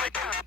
I don't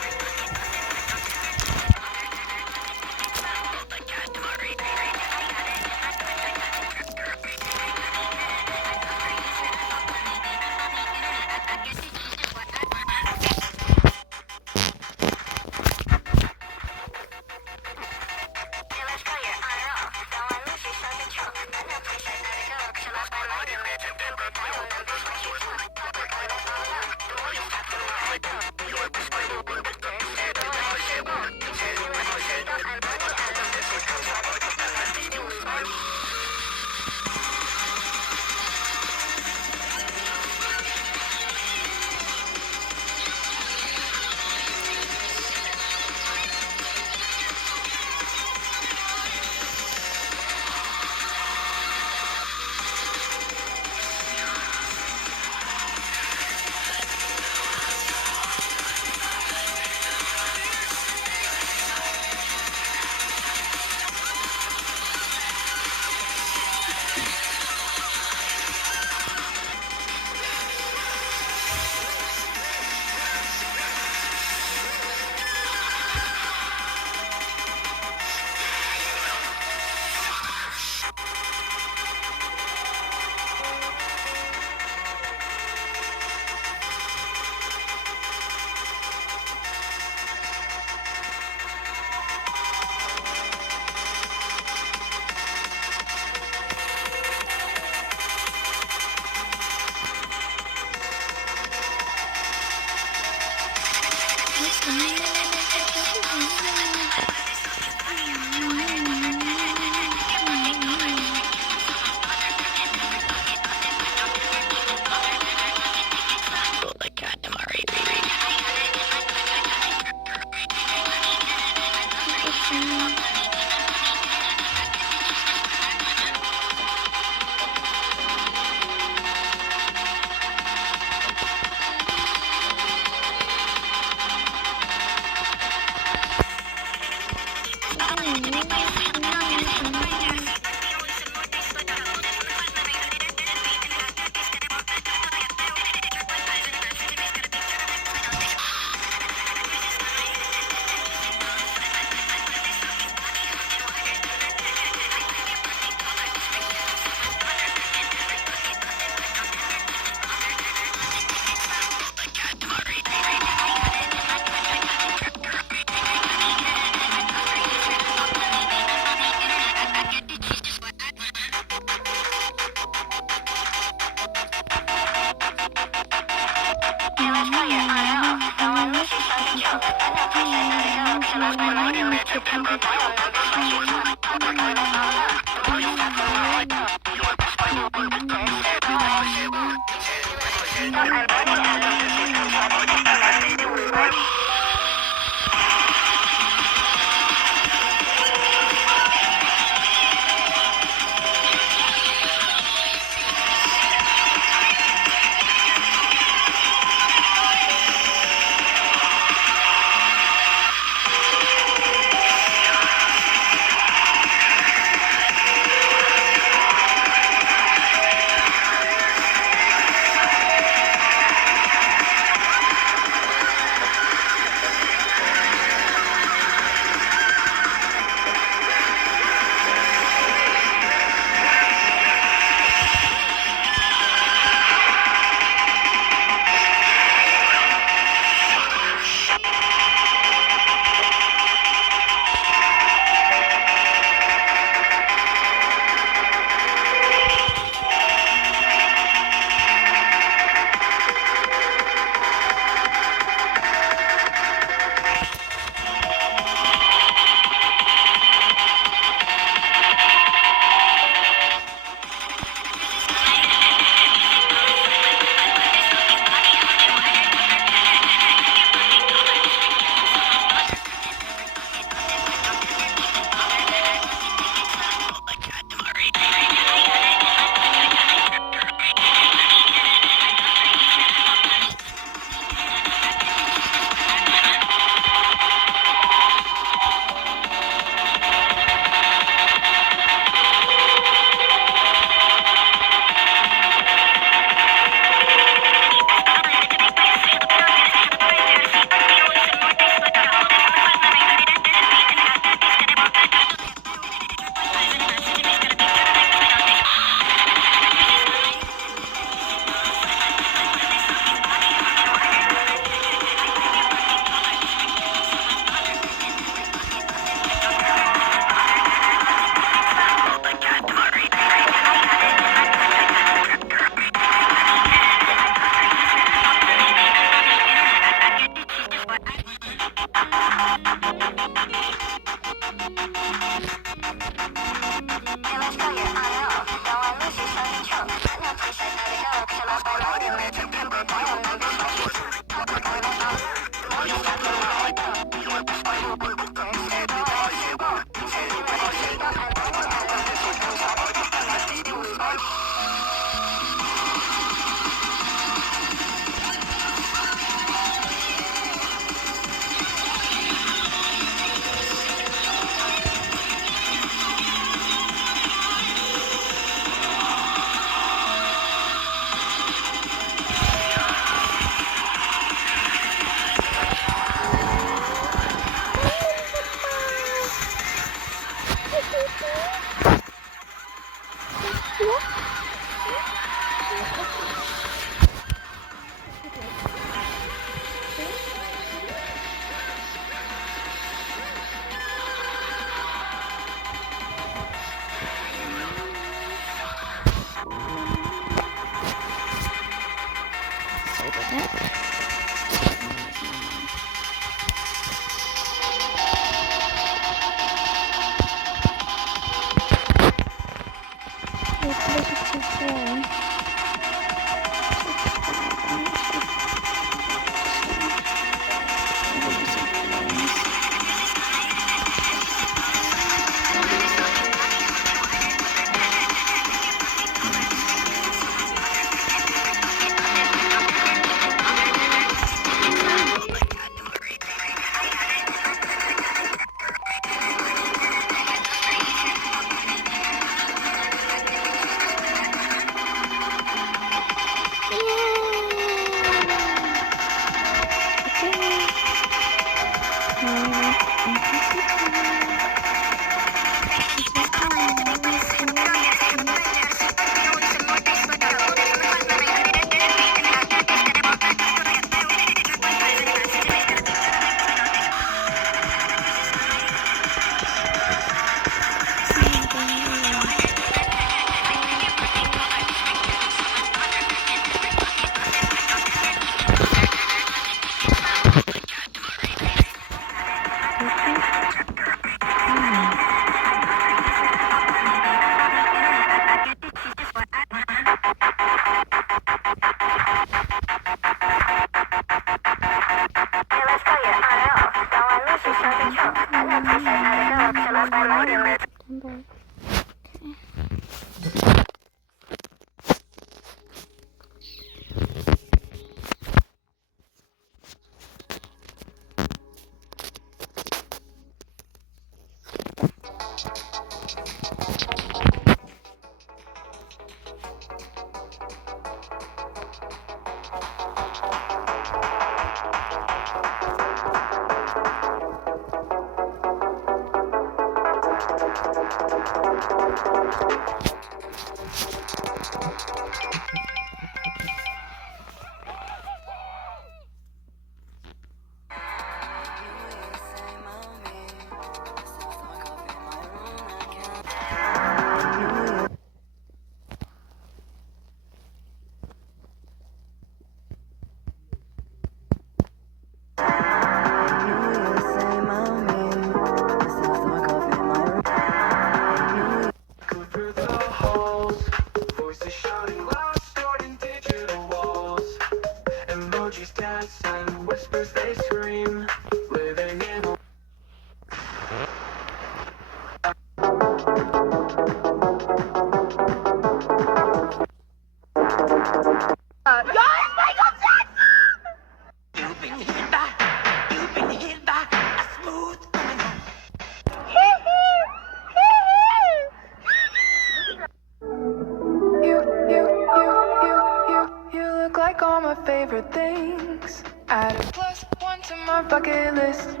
Like all my favorite things. Add a +1 to my bucket list. Little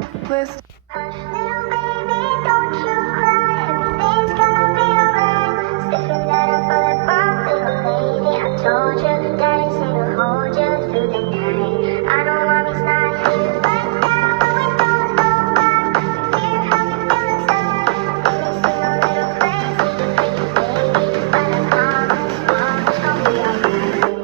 baby, don't you cry. Everything's gonna be alright. Stiffen that up for the pop, little lady. I told you, daddy's here to hold you through the night. I know mommy's not here right now, but we're gonna go back. If you haven't been inside, you may seem a little crazy, pretty baby, but I promise, mommy's gonna be alright.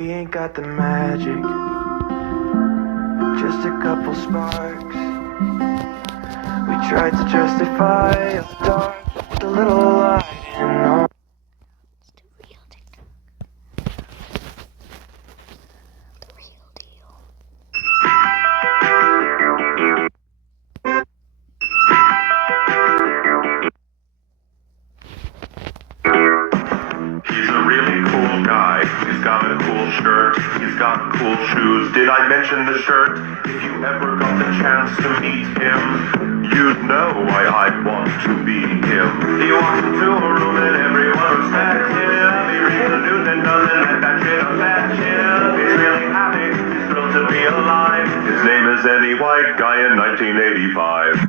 We ain't got the magic, just a couple sparks. We tried to justify the dark with a little light and all. It's the real TikTok. The real deal. He's a really cool guy. He's got a cool shirt. He's got cool shoes. Did I mention the shirt? If you ever got the chance to meet him, you'd know why I'd want to be him. He walks into a room and everyone respects him. He reads the news and doesn't let that shit affect him. He's really happy. He's thrilled to be alive. His name is Any White Guy in 1985.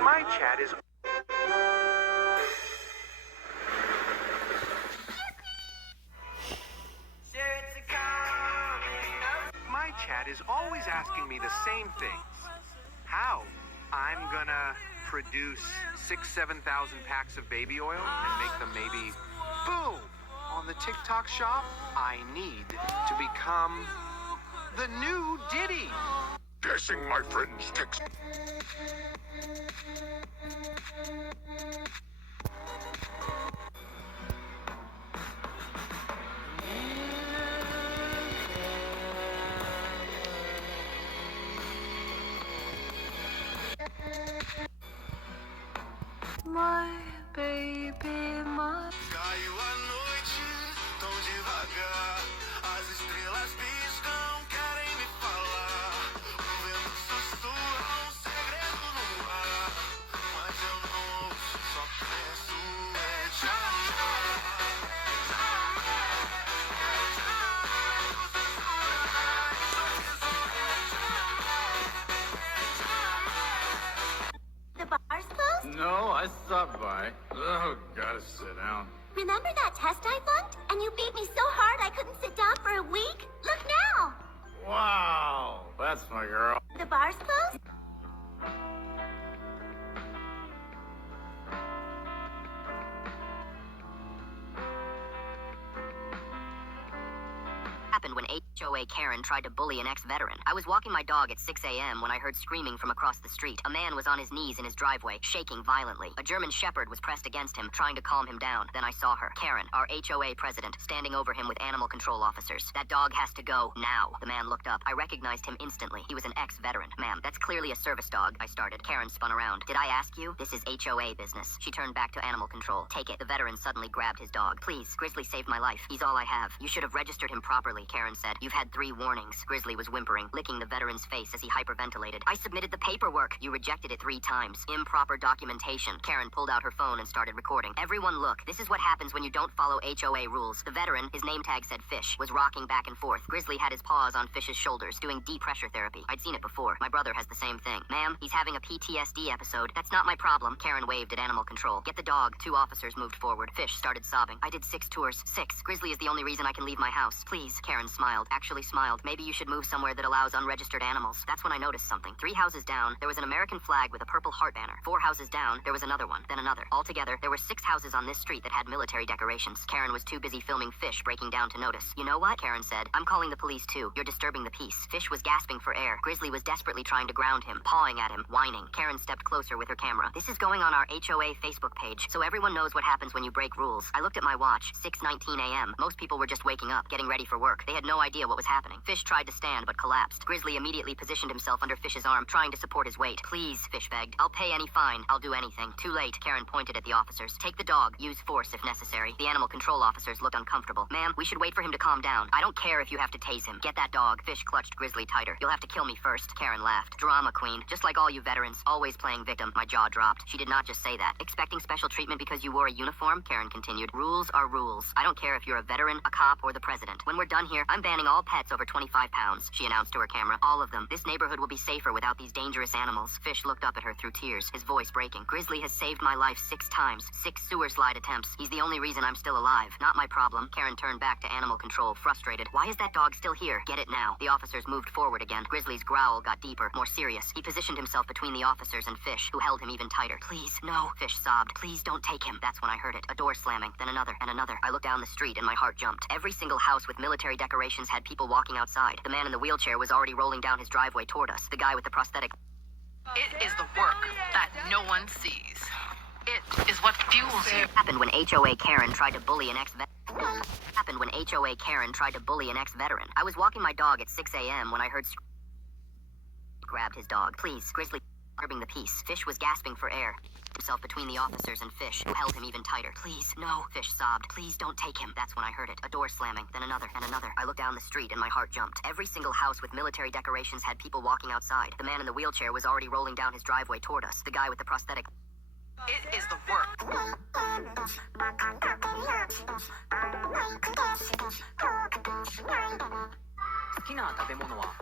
My chat is always asking me the same things. How I'm gonna produce 6,000-7,000 packs of baby oil and make them maybe boom on the TikTok shop. I need to become the new Diddy. Guessing my friend's text. My baby, my... Sky, you are no Stop by. Oh, gotta sit down. Remember that test I flunked? And you beat me so hard I couldn't sit down for a week? Look now! Wow, that's my girl. The bar's closed? Happened when HOA Karen tried to bully an ex-veteran. I was walking my dog at 6 a.m. when I heard screaming from across the street. A man was on his knees in his driveway, shaking violently. A German Shepherd was pressed against him, trying to calm him down. Then I saw her, Karen, our HOA president, standing over him with animal control officers. That dog has to go, now. The man looked up. I recognized him instantly. He was an ex-veteran. Ma'am, that's clearly a service dog, I started. Karen spun around. Did I ask you? This is HOA business. She turned back to animal control. Take it. The veteran suddenly grabbed his dog. Please, Grizzly saved my life. He's all I have. You should have registered him properly, Karen said. You've had 3 warnings. Grizzly was whimpering, licking the veteran's face as he hyperventilated. I submitted the paperwork. You rejected it 3 times. Improper documentation. Karen pulled out her phone and started recording. Everyone look. This is what happens when you don't follow HOA rules. The veteran, his name tag said Fish, was rocking back and forth. Grizzly had his paws on Fish's shoulders, doing deep pressure therapy. I'd seen it before. My brother has the same thing. Ma'am, he's having a PTSD episode. That's not my problem. Karen waved at animal control. Get the dog. 2 officers moved forward. Fish started sobbing. I did 6 tours. 6. Grizzly is the only reason I can leave my house. Please. Karen smiled. Actually smiled. Maybe you should move somewhere that allows unregistered animals. That's when I noticed something. 3 houses down, there was an American flag with a purple heart banner. 4 houses down, there was another one, then another. Altogether, there were 6 houses on this street that had military decorations. Karen was too busy filming Fish breaking down to notice. You know what? Karen said. I'm calling the police too. You're disturbing the peace. Fish was gasping for air. Grizzly was desperately trying to ground him, pawing at him, whining. Karen stepped closer with her camera. This is going on our HOA Facebook page, so everyone knows what happens when you break rules. I looked at my watch, 6:19 a.m. Most people were just waking up, getting ready for work. They had no idea what was happening. Fish tried to stand, but collapsed. Grizzly immediately positioned himself under Fish's arm, trying to support his weight. Please, Fish begged. I'll pay any fine. I'll do anything. Too late. Karen pointed at the officers. Take the dog. Use force if necessary. The animal control officers looked uncomfortable. Ma'am, we should wait for him to calm down. I don't care if you have to tase him. Get that dog. Fish clutched Grizzly tighter. You'll have to kill me first. Karen laughed. Drama queen. Just like all you veterans. Always playing victim. My jaw dropped. She did not just say that. Expecting special treatment because you wore a uniform? Karen continued. Rules are rules. I don't care if you're a veteran, a cop, or the president. When we're done here, I'm banning all pets over 25 pounds, she announced to her camera. All of them. This neighborhood will be safer without these dangerous animals. Fish looked up at her through tears, his voice breaking. Grizzly has saved my life 6 times. 6 sewer slide attempts. He's the only reason I'm still alive. Not my problem. Karen turned back to animal control, frustrated. Why is that dog still here? Get it now. The officers moved forward again. Grizzly's growl got deeper, more serious. He positioned himself between the officers and Fish, who held him even tighter. Please, no. Fish sobbed. Please don't take him. That's when I heard it. A door slamming, then another, and another. I looked down the street and my heart jumped. Every single house with military decorations had people walking outside. The man in the wheelchair was already rolling down his driveway toward us. The guy with the prosthetic. It is the work that no one sees. It is what fuels you. Happened when HOA Karen tried to bully an Happened when HOA Karen tried to bully an ex-veteran. I was walking my dog at 6 a.m. when I heard grabbed his dog. Please, Grizzly, disturbing the peace. Fish was gasping for air. Himself between the officers and Fish, who held him even tighter. Please, no. Fish sobbed. Please don't take him. That's when I heard it. A door slamming, then another, and another. I looked down the street and my heart jumped. Every single house with military decorations had people walking outside. The man in the wheelchair was already rolling down his driveway toward us. The guy with the prosthetic. It is the work. 好きな食べ物は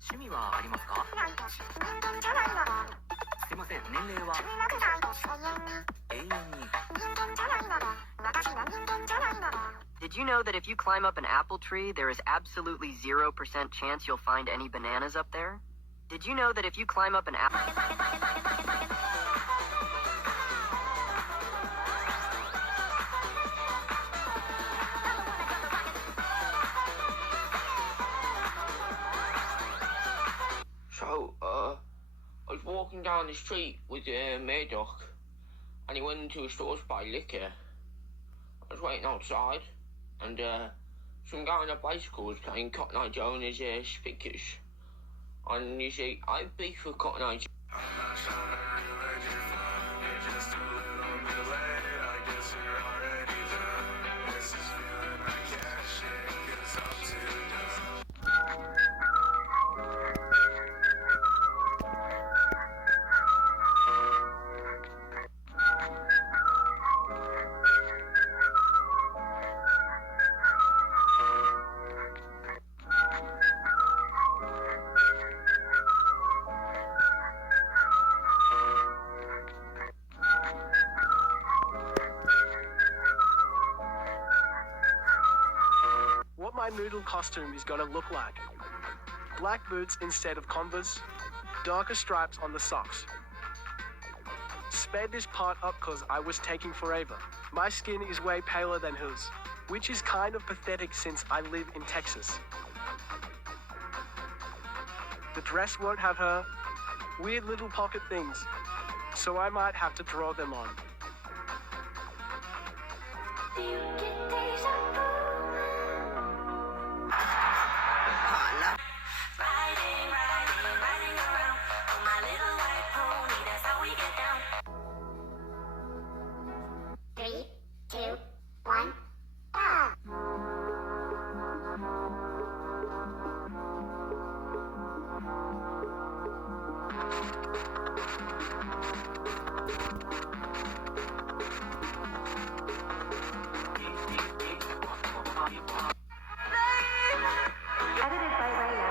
趣味はありますかすいません年齢は永遠に Did you know that if you climb up an apple tree, there is absolutely 0% chance you'll find any bananas up there? Did you know that if you climb up an apple... So, I was walking down the street with Murdoch, and he went into a store to buy liquor. I was waiting outside, and some guy on a bicycle was playing Cotton Eye Joe on his speakers. And you see, I beef with Cotton Eye Joe. my noodle costume is gonna look like. Black boots instead of Converse, darker stripes on the socks. Sped this part up cause I was taking forever. My skin is way paler than hers, which is kind of pathetic since I live in Texas. The dress won't have her weird little pocket things, so I might have to draw them on. Three, two, one, go! Edited by Raya.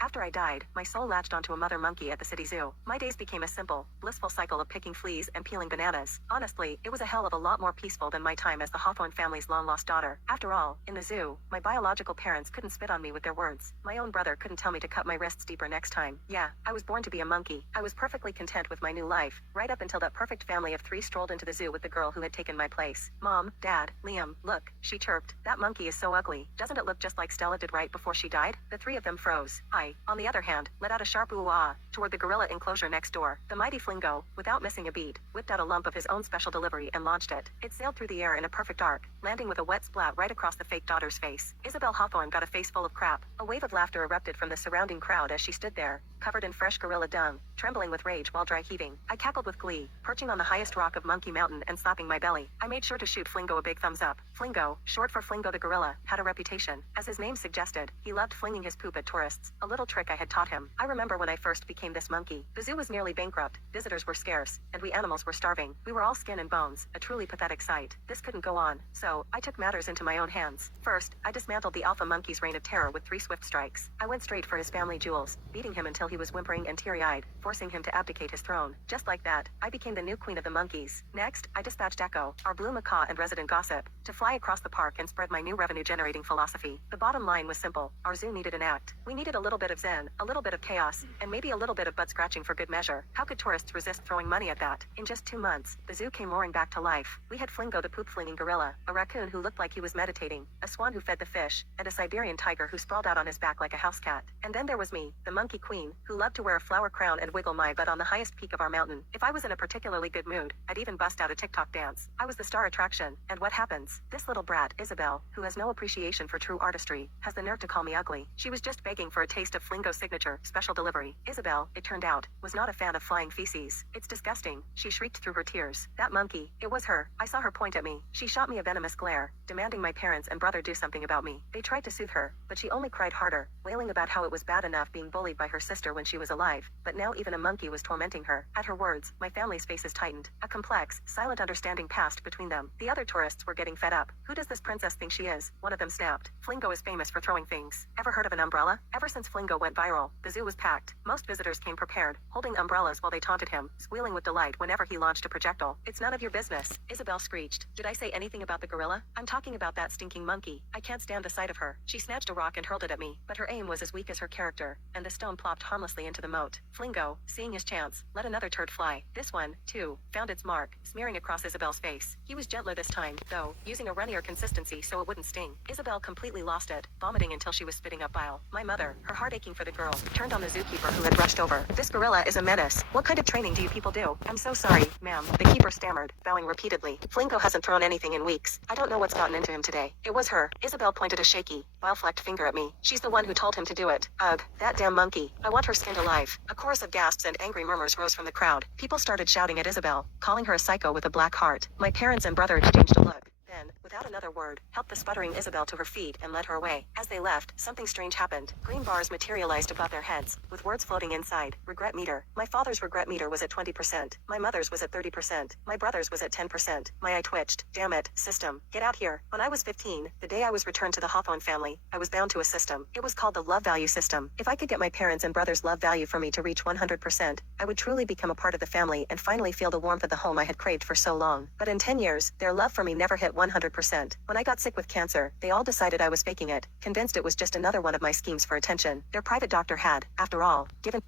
After I died, my soul latched onto a mother monkey at the city zoo. My days became a simple, blissful cycle of picking fleas and peeling bananas. Honestly, it was a hell of a lot more peaceful than my time as the Hawthorne family's long-lost daughter. After all, in the zoo, my biological parents couldn't spit on me with their words. My own brother couldn't tell me to cut my wrists deeper next time. Yeah, I was born to be a monkey. I was perfectly content with my new life, right up until that perfect family of three strolled into the zoo with the girl who had taken my place. Mom, Dad, Liam, look, she chirped. That monkey is so ugly. Doesn't it look just like Stella did right before she died? The three of them froze. I, on the other hand, let out a sharp ooh-ah toward the gorilla enclosure next door. The mighty Flingo, without missing a beat, whipped out a lump of his own special delivery and launched it. It sailed through the air in a perfect arc, landing with a wet splat right across the fake daughter's face. Isabel Hawthorne got a face full of crap. A wave of laughter erupted from the surrounding crowd as she stood there, covered in fresh gorilla dung, trembling with rage while dry heaving. I cackled with glee, perching on the highest rock of Monkey Mountain and slapping my belly. I made sure to shoot Flingo a big thumbs up. Flingo, short for Flingo the gorilla, had a reputation. As his name suggested, he loved flinging his poop at tourists, a little trick I had taught him. I remember when I first became this monkey. The zoo was nearly bankrupt, visitors were scarce, and we animals were starving. We were all skin and bones, a truly pathetic sight. This couldn't go on, so I took matters into my own hands. First, I dismantled the alpha monkey's reign of terror with 3 swift strikes. I went straight for his family jewels, beating him until he was whimpering and teary-eyed, forcing him to abdicate his throne. Just like that, I became the new queen of the monkeys. Next, I dispatched Echo, our blue macaw and resident gossip, to fly across the park and spread my new revenue-generating philosophy. The bottom line was simple. Our zoo needed an act. We needed a little bit of zen, a little bit of chaos, and maybe a little bit of butt-scratching for good measure. How could tourists resist throwing money at that? In just 2 months, the zoo came roaring back to life. We had Flingo the poop-flinging gorilla, a raccoon who looked like he was meditating, a swan who fed the fish, and a Siberian tiger who sprawled out on his back like a house cat. And then there was me, the monkey queen, who loved to wear a flower crown and wiggle my butt on the highest peak of our mountain. If I was in a particularly good mood, I'd even bust out a TikTok dance. I was the star attraction, and what happens? This little brat, Isabel, who has no appreciation for true artistry, has the nerve to call me ugly. She was just begging for a taste of Flingo's signature, special delivery. Isabel, it turned out, was not a fan of flying feces. It's disgusting, she shrieked through her tears. That monkey, it was her. I saw her point at me. She shot me a venomous glare, demanding my parents and brother do something about me. They tried to soothe her, but she only cried harder, wailing about how it was bad enough being bullied by her sister when she was alive, but now even a monkey was tormenting her. At her words, my family's faces tightened. A complex, silent understanding passed between them. The other tourists were getting fed up. Who does this princess think she is? One of them snapped. Flingo is famous for throwing things. Ever heard of an umbrella? Ever since Flingo went viral, the zoo was packed. Most visitors came prepared, holding umbrellas while they taunted him, squealing with delight whenever he launched a projectile. It's none of your business, Isabel screeched. Did I say anything about the gorilla? I'm talking about that stinking monkey. I can't stand the sight of her. She snatched a rock and hurled it at me, but her aim was as weak as her character, and the stone plopped harmlessly into the moat. Flingo, seeing his chance, let another turd fly. This one, too, found its mark, smearing across Isabel's face. He was gentler this time, though, using a runnier consistency so it wouldn't sting. Isabel completely lost it, vomiting until she was spitting up bile. My mother, her heart aching for the girl, turned on the zookeeper who had rushed over. This gorilla is a menace. What kind of training do you people do? I'm so sorry, ma'am, the keeper stammered, bowing repeatedly. Flingo hasn't thrown anything in weeks. I don't know what's gotten into him today. It was her. Isabel pointed a shaky, bile-flecked finger at me. She's the one who told him to do it. Ugh, that damn monkey. I want her skinned alive. A chorus of gasps and angry murmurs rose from the crowd. People started shouting at Isabel, calling her a psycho with a black heart. My parents and brother exchanged a look. Then, without another word, helped the sputtering Isabel to her feet and led her away. As they left, something strange happened. Green bars materialized above their heads, with words floating inside. Regret meter. My father's regret meter was at 20%. My mother's was at 30%. My brother's was at 10%. My eye twitched. Damn it, system. Get out here. When I was 15, the day I was returned to the Hawthorne family, I was bound to a system. It was called the love value system. If I could get my parents and brothers' love value for me to reach 100%, I would truly become a part of the family and finally feel the warmth of the home I had craved for so long. But in 10 years, their love for me never hit 100%. When I got sick with cancer, they all decided I was faking it, convinced it was just another one of my schemes for attention. Their private doctor had, after all, given.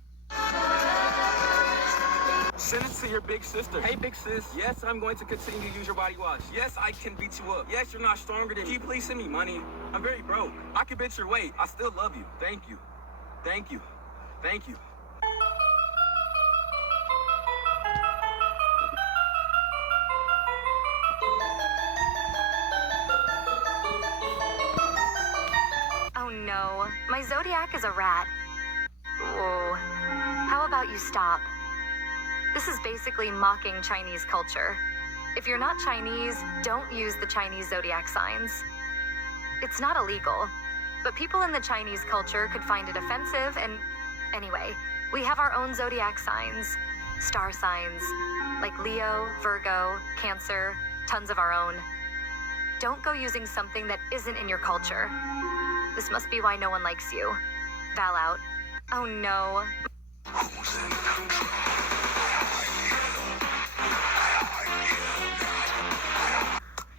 Send it to your big sister. Hey, big sis. Yes, I'm going to continue to use your body wash. Yes, I can beat you up. Yes, you're not stronger than me. Can you please send me money? I'm very broke. I can bench your weight. I still love you. Thank you. Thank you. Thank you. Oh no, my zodiac is a rat. Whoa. How about you stop? This is basically mocking Chinese culture. If you're not Chinese, don't use the Chinese zodiac signs. It's not illegal, but people in the Chinese culture could find it offensive and... Anyway, we have our own zodiac signs, star signs, like Leo, Virgo, Cancer, tons of our own. Don't go using something that isn't in your culture. This must be why no one likes you. Bow out. Oh no.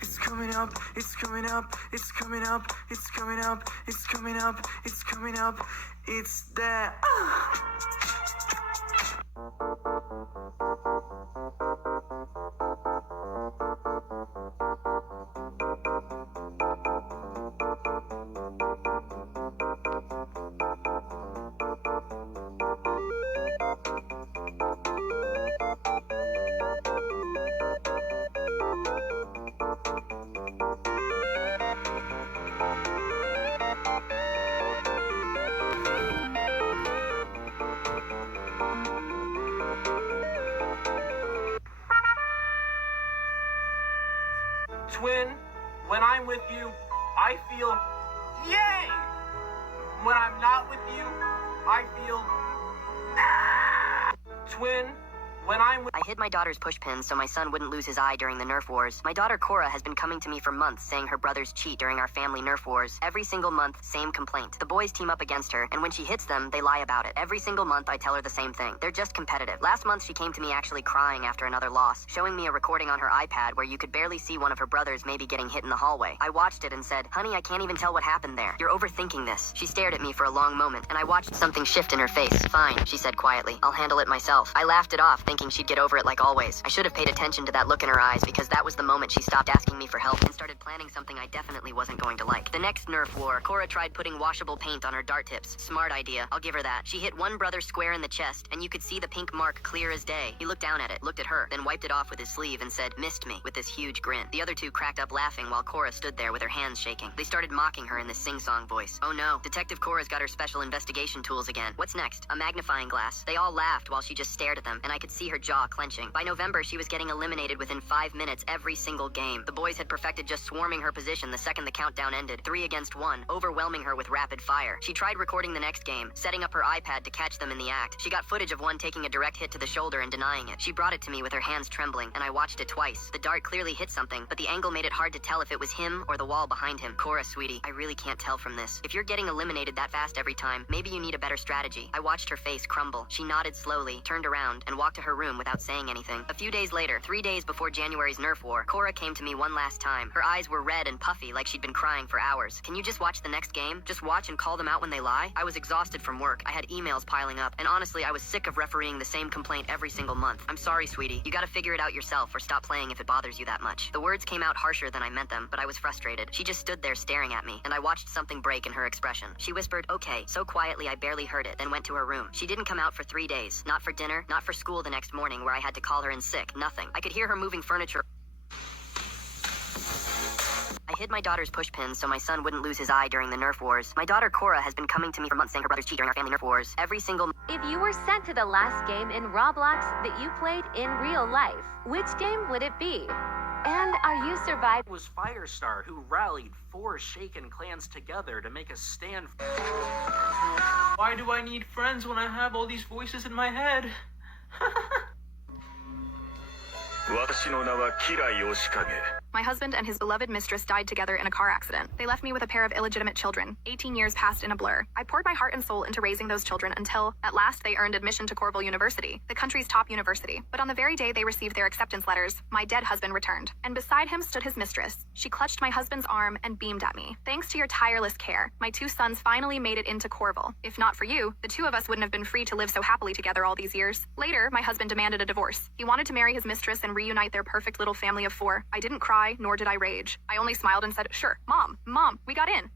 It's coming up, it's coming up, it's coming up, it's coming up, it's coming up, it's coming up, it's there. Twin, when I'm with you, I feel yay! When I'm not with you, I feel Twin, when I'm with... I hid my daughter's pushpin so my son wouldn't lose his eye during the Nerf wars. My daughter Cora has been coming to me for months saying her brothers cheat during our family Nerf wars. Every single month, same complaint. The boys team up against her, and when she hits them, they lie about it. Every single month, I tell her the same thing. They're just competitive. Last month, she came to me actually crying after another loss, showing me a recording on her iPad where you could barely see one of her brothers maybe getting hit in the hallway. I watched it and said, "Honey, I can't even tell what happened there. You're overthinking this." She stared at me for a long moment, and I watched something shift in her face. "Fine," she said quietly. "I'll handle it myself." I laughed it off, thinking she'd get over it like always. I should have paid attention to that look in her eyes because that was the moment she stopped asking me for help and started planning something I definitely wasn't going to like. The next Nerf war, Cora tried putting washable paint on her dart tips. Smart idea, I'll give her that. She hit one brother square in the chest, and you could see the pink mark clear as day. He looked down at it, looked at her, then wiped it off with his sleeve and said, "Missed me," with this huge grin. The other two cracked up laughing while Cora stood there with her hands shaking. They started mocking her in this sing-song voice. Oh no, Detective Cora's got her special investigation tools again. What's next? A magnifying glass. They all laughed while she just stared at them, and I could see her jaw clenching. By November, she was getting eliminated within 5 minutes every single game. The boys had perfected just swarming her position the second the countdown ended, 3 against 1, overwhelming her with rapid fire. She tried recording the next game, setting up her iPad to catch them in the act. She got footage of one taking a direct hit to the shoulder and denying it. She brought it to me with her hands trembling, and I watched it twice. The dart clearly hit something, but the angle made it hard to tell if it was him or the wall behind him. Cora, sweetie, I really can't tell from this. If you're getting eliminated that fast every time, maybe you need a better strategy. I watched her face crumble. She nodded slowly, turned around, and walked to her room without saying anything. A few days later, 3 days before January's Nerf war, Cora came to me one last time. Her eyes were red and puffy like she'd been crying for hours. "Can you just watch the next game? Just watch and call them out when they lie?" I was exhausted from work. I had emails piling up, and honestly, I was sick of refereeing the same complaint every single month. "I'm sorry, sweetie. You gotta figure it out yourself or stop playing if it bothers you that much." The words came out harsher than I meant them, but I was frustrated. She just stood there staring at me, and I watched something break in her expression. She whispered, "Okay," so quietly I barely heard it, then went to her room. She didn't come out for 3 days. Not for dinner, not for school the next morning where I had to call her in sick. Nothing. I could hear her moving furniture. I hid my daughter's pushpin so my son wouldn't lose his eye during the Nerf wars. My daughter Cora has been coming to me for months saying her brothers cheat during our family Nerf wars. Every single... If you were sent to the last game in Roblox that you played in real life, which game would it be? And are you survived? It was Firestar who rallied 4 shaken clans together to make a stand. Why do I need friends when I have all these voices in my head? My husband and his beloved mistress died together in a car accident. They left me with a pair of illegitimate children. 18 years passed in a blur. I poured my heart and soul into raising those children until, at last, they earned admission to Cornell University, the country's top university. But on the very day they received their acceptance letters, my dead husband returned. And beside him stood his mistress. She clutched my husband's arm and beamed at me. Thanks to your tireless care, my 2 sons finally made it into Cornell. If not for you, the 2 of us wouldn't have been free to live so happily together all these years. Later, my husband demanded a divorce. He wanted to marry his mistress and reunite their perfect little family of 4. I didn't cry, nor did I rage. I only smiled and said, sure, Mom, we got in.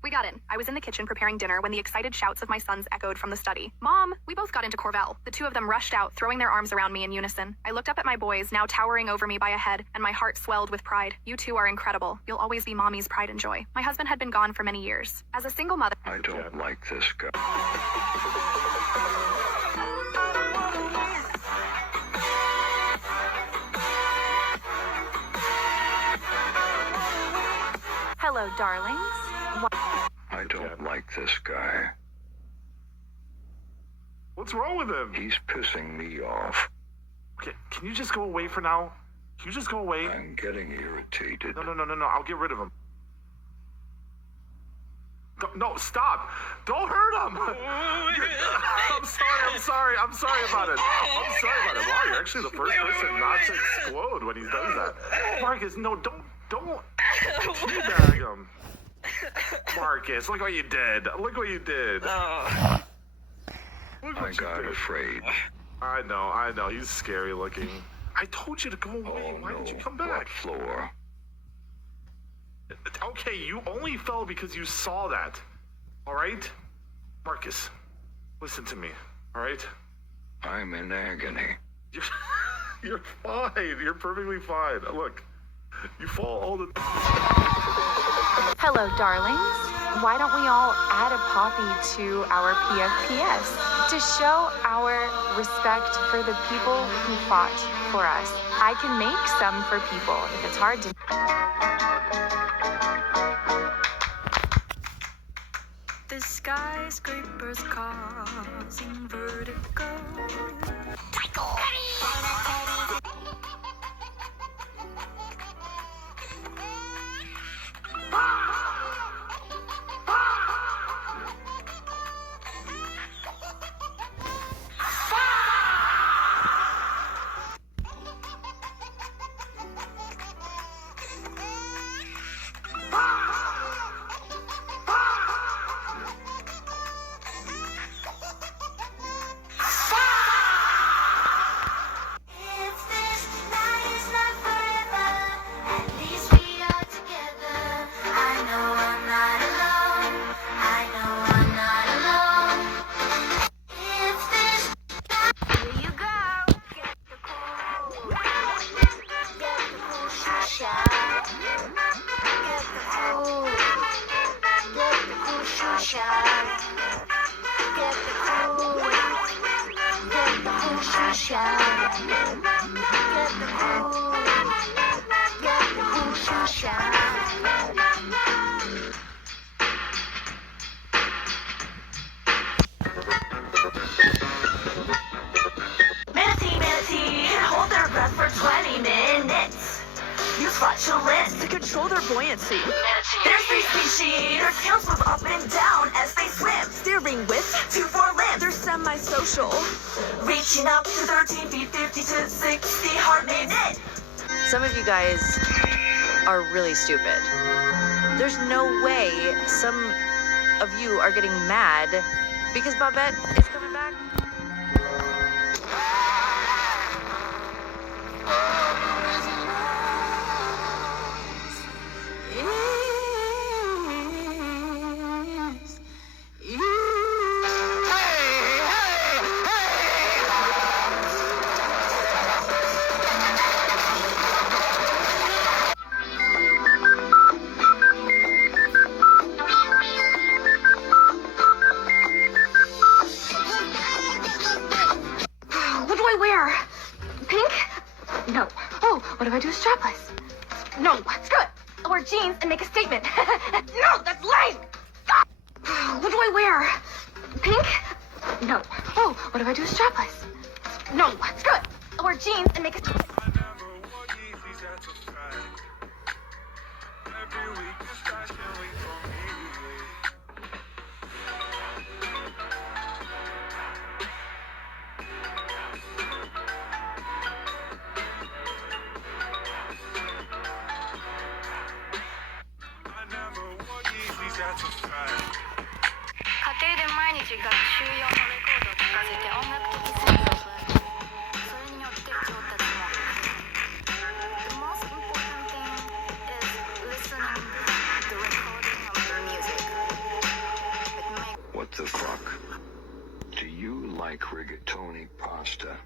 I was in the kitchen preparing dinner when the excited shouts of my sons echoed from the study. Mom, we both got into Cornell. The 2 of them rushed out, throwing their arms around me in unison. I looked up at my boys, now towering over me by a head, and my heart swelled with pride. You 2 are incredible. You'll always be Mommy's pride and joy. My husband had been gone for many years. As a single mother, I don't like this guy. Hello, darlings. I don't like this guy. What's wrong with him? He's pissing me off. Okay, can you just go away for now? Can you just go away? I'm getting irritated. No. I'll get rid of him. No, stop! Don't hurt him! I'm sorry about it. Wow, you're actually the first person not to explode when he does that. Marcus, no, don't teabag him. Marcus, look what you did. I got afraid. I know. He's scary looking. I told you to go away. Why did you come back? What floor? Okay, you only fell because you saw that. All right? Marcus, listen to me. All right? I'm in agony. You're fine. You're perfectly fine. Look, you fall all the Hello, darlings. Why don't we all add a poppy to our PFPS to show our respect for the people who fought for us? I can make some for people if it's hard to. The skyscrapers causing vertigo. Manatee, hold their breath for 20 minutes. Use flatulence to control their buoyancy. There's 3 species, their tails move up and down as they swim. Steering with 2 forelimbs. They're semi-social. Reaching up to 13 feet, 50 to 60 heart minute. Some of you guys are really stupid. There's no way some of you are getting mad because Babette is coming back. What do I wear? Pink? No. Oh, what if I do strapless? No, screw it. I'll wear jeans and make a statement. No, that's lame. What do I wear? Pink? No. Oh, what if I do strapless? No, screw it. I'll wear jeans and make a... What the fuck? Do you like rigatoni pasta?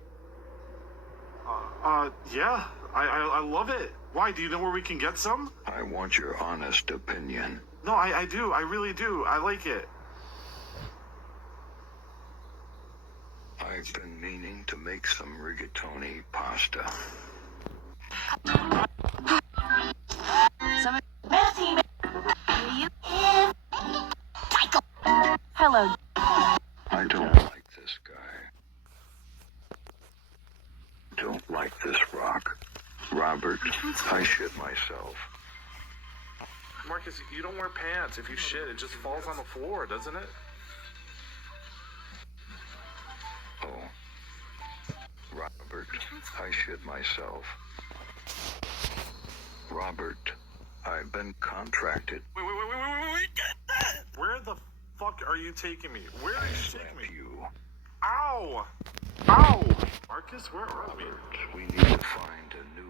Yeah. I love it. Why? Do you know where we can get some? I want your honest opinion. No, I do. I really do. I like it. I've been meaning to make some rigatoni pasta. Hello. I don't like this guy. Don't like this rock. Robert, I shit myself. Marcus, you don't wear pants. If you shit, it just falls on the floor, doesn't it? Oh. Robert, I shit myself. Robert, I've been contracted. Wait. Where the fuck are you taking me? Where are you taking me? You. Ow! Ow! Marcus, where are we? We need to find a new...